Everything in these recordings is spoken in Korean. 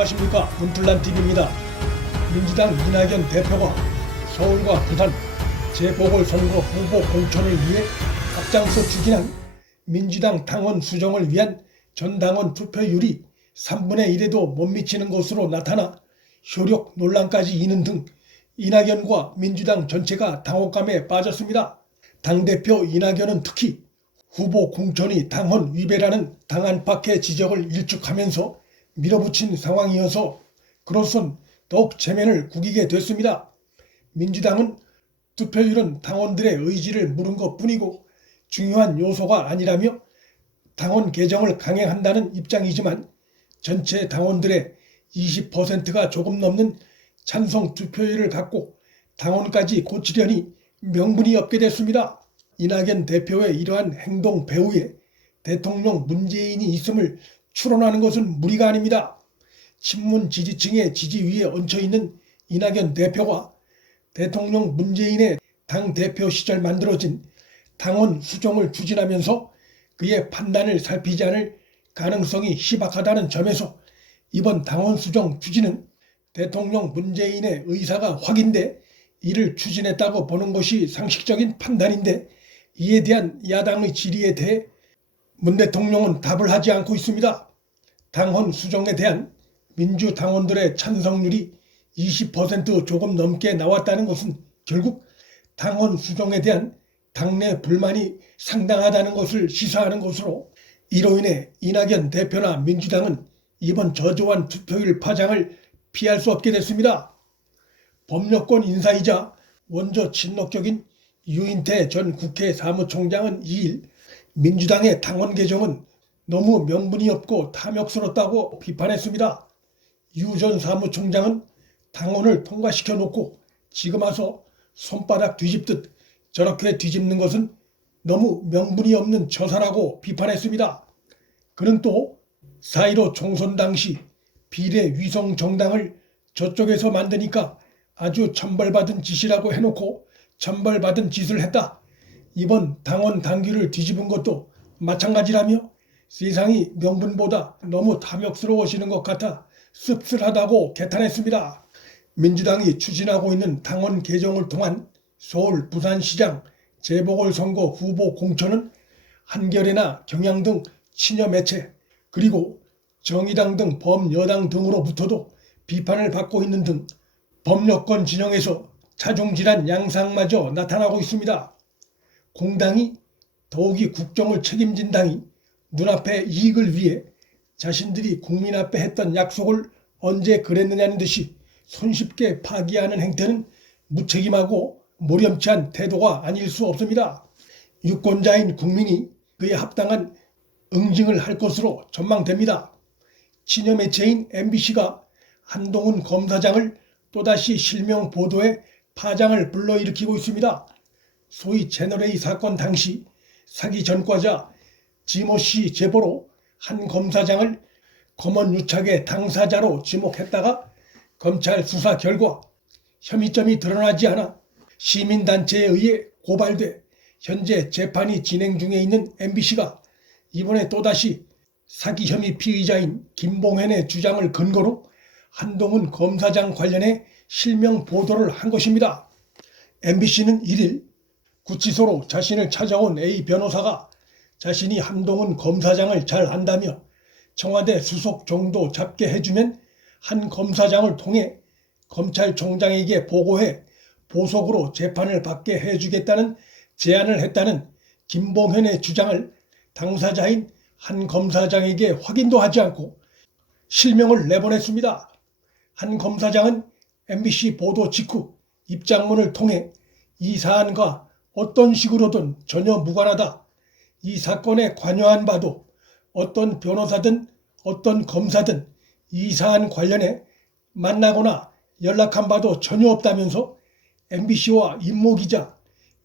안녕하십니까. 문틀란TV입니다. 민주당 이낙연 대표가 서울과 부산 재보궐선거 후보 공천을 위해 앞장서 추진한 민주당 당원 수정을 위한 전당원 투표율이 3분의 1에도 못 미치는 것으로 나타나 효력 논란까지 이는 등 이낙연과 민주당 전체가 당혹감에 빠졌습니다. 당대표 이낙연은 특히 후보 공천이 당헌 위배라는 당 안팎의 지적을 일축하면서 밀어붙인 상황이어서 그로선 더욱 체면을 구기게 됐습니다. 민주당은 투표율은 당원들의 의지를 물은 것뿐이고 중요한 요소가 아니라며 당원 개정을 강행한다는 입장이지만 전체 당원들의 20%가 조금 넘는 찬성 투표율을 갖고 당원까지 고치려니 명분이 없게 됐습니다. 이낙연 대표의 이러한 행동 배후에 대통령 문재인이 있음을 추론하는 것은 무리가 아닙니다. 친문 지지층의 지지 위에 얹혀있는 이낙연 대표가 대통령 문재인의 당대표 시절 만들어진 당원 수정을 추진하면서 그의 판단을 살피지 않을 가능성이 희박하다는 점에서 이번 당원 수정 추진은 대통령 문재인의 의사가 확인돼 이를 추진했다고 보는 것이 상식적인 판단인데 이에 대한 야당의 질의에 대해 문 대통령은 답을 하지 않고 있습니다. 당헌 수정에 대한 민주당원들의 찬성률이 20% 조금 넘게 나왔다는 것은 결국 당헌 수정에 대한 당내 불만이 상당하다는 것을 시사하는 것으로 이로 인해 이낙연 대표나 민주당은 이번 저조한 투표율 파장을 피할 수 없게 됐습니다. 법률권 인사이자 원조 친노격인 유인태 전 국회 사무총장은 2일 민주당의 당원 개정은 너무 명분이 없고 탐욕스럽다고 비판했습니다. 유 전 사무총장은 당원을 통과시켜 놓고 지금 와서 손바닥 뒤집듯 저렇게 뒤집는 것은 너무 명분이 없는 처사라고 비판했습니다. 그는 또 4.15 총선 당시 비례 위성 정당을 저쪽에서 만드니까 아주 천벌받은 짓이라고 해놓고 천벌받은 짓을 했다. 이번 당원 당규를 뒤집은 것도 마찬가지라며 세상이 명분보다 너무 탐욕스러워지는 것 같아 씁쓸하다고 개탄했습니다. 민주당이 추진하고 있는 당원 개정을 통한 서울 부산시장 재보궐선거 후보 공천은 한겨레나 경향 등 친여 매체 그리고 정의당 등 범여당 등으로부터도 비판을 받고 있는 등 법여권 진영에서 자중질환 양상마저 나타나고 있습니다. 공당이 더욱이 국정을 책임진 당이 눈앞의 이익을 위해 자신들이 국민 앞에 했던 약속을 언제 그랬느냐는 듯이 손쉽게 파기하는 행태는 무책임하고 모렴치한 태도가 아닐 수 없습니다. 유권자인 국민이 그에 합당한 응징을 할 것으로 전망됩니다. 친여 매체인 MBC가 한동훈 검사장을 또다시 실명 보도해 파장을 불러일으키고 있습니다. 소위 채널A 사건 당시 사기 전과자 지모 씨 제보로 한 검사장을 검언유착의 당사자로 지목했다가 검찰 수사 결과 혐의점이 드러나지 않아 시민단체에 의해 고발돼 현재 재판이 진행 중에 있는 MBC가 이번에 또다시 사기 혐의 피의자인 김봉현의 주장을 근거로 한동훈 검사장 관련해 실명 보도를 한 것입니다. MBC는 1일 구치소로 자신을 찾아온 A 변호사가 자신이 한동훈 검사장을 잘 안다며 청와대 수석 정도 잡게 해주면 한 검사장을 통해 검찰총장에게 보고해 보석으로 재판을 받게 해주겠다는 제안을 했다는 김봉현의 주장을 당사자인 한 검사장에게 확인도 하지 않고 실명을 내보냈습니다. 한 검사장은 MBC 보도 직후 입장문을 통해 이 사안과 어떤 식으로든 전혀 무관하다. 이 사건에 관여한 바도 어떤 변호사든 어떤 검사든 이 사안 관련해 만나거나 연락한 바도 전혀 없다면서 MBC와 임모기자,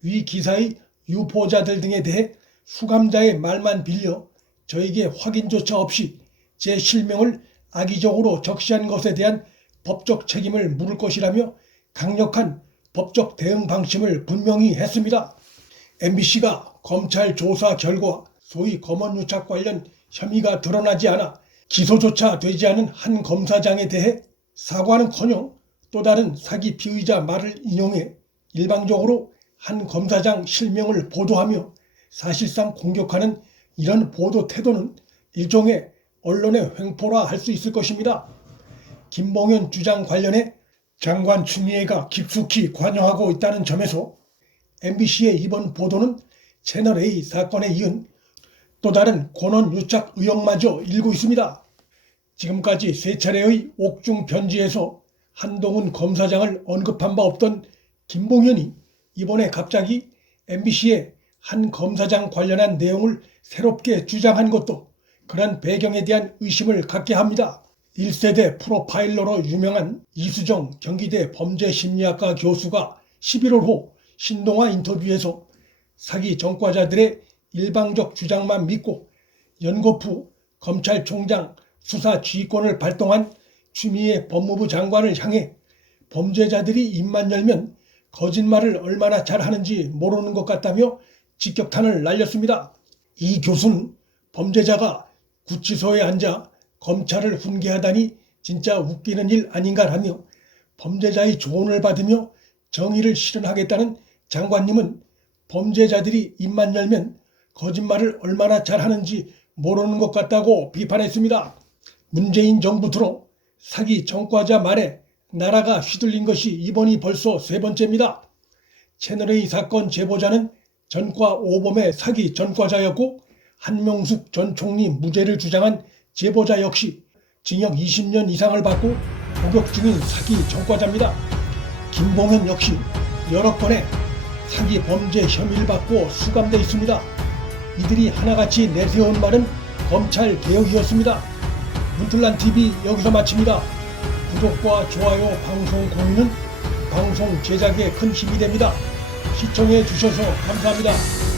위 기사의 유포자들 등에 대해 수감자의 말만 빌려 저에게 확인조차 없이 제 실명을 악의적으로 적시한 것에 대한 법적 책임을 물을 것이라며 강력한 법적 대응 방침을 분명히 했습니다. MBC가 검찰 조사 결과 소위 검언유착 관련 혐의가 드러나지 않아 기소조차 되지 않은 한 검사장에 대해 사과는커녕 또 다른 사기 피의자 말을 인용해 일방적으로 한 검사장 실명을 보도하며 사실상 공격하는 이런 보도 태도는 일종의 언론의 횡포라 할 수 있을 것입니다. 김봉현 주장 관련해 장관 추미애가 깊숙이 관여하고 있다는 점에서 MBC의 이번 보도는 채널A 사건에 이은 또 다른 권한 유착 의혹마저 일고 있습니다. 지금까지 세 차례의 옥중 편지에서 한동훈 검사장을 언급한 바 없던 김봉현이 이번에 갑자기 MBC에 한 검사장 관련한 내용을 새롭게 주장한 것도 그런 배경에 대한 의심을 갖게 합니다. 1세대 프로파일러로 유명한 이수정 경기대 범죄심리학과 교수가 11월 호 신동아 인터뷰에서 사기 전과자들의 일방적 주장만 믿고 연거푸 검찰총장 수사 지휘권을 발동한 추미애 법무부 장관을 향해 범죄자들이 입만 열면 거짓말을 얼마나 잘하는지 모르는 것 같다며 직격탄을 날렸습니다. 이 교수는 범죄자가 구치소에 앉아 검찰을 훈계하다니 진짜 웃기는 일 아닌가라며 범죄자의 조언을 받으며 정의를 실현하겠다는 장관님은 범죄자들이 입만 열면 거짓말을 얼마나 잘하는지 모르는 것 같다고 비판했습니다. 문재인 정부 들어 사기 전과자 말에 나라가 휘둘린 것이 이번이 벌써 세 번째입니다. 채널A 사건 제보자는 전과 오범의 사기 전과자였고 한명숙 전 총리 무죄를 주장한 제보자 역시 징역 20년 이상을 받고 복역 중인 사기 전과자입니다. 김봉현 역시 여러 건의 사기 범죄 혐의를 받고 수감돼 있습니다. 이들이 하나같이 내세운 말은 검찰 개혁이었습니다. 문틀란TV 여기서 마칩니다. 구독과 좋아요, 방송 공유는 방송 제작에 큰 힘이 됩니다. 시청해 주셔서 감사합니다.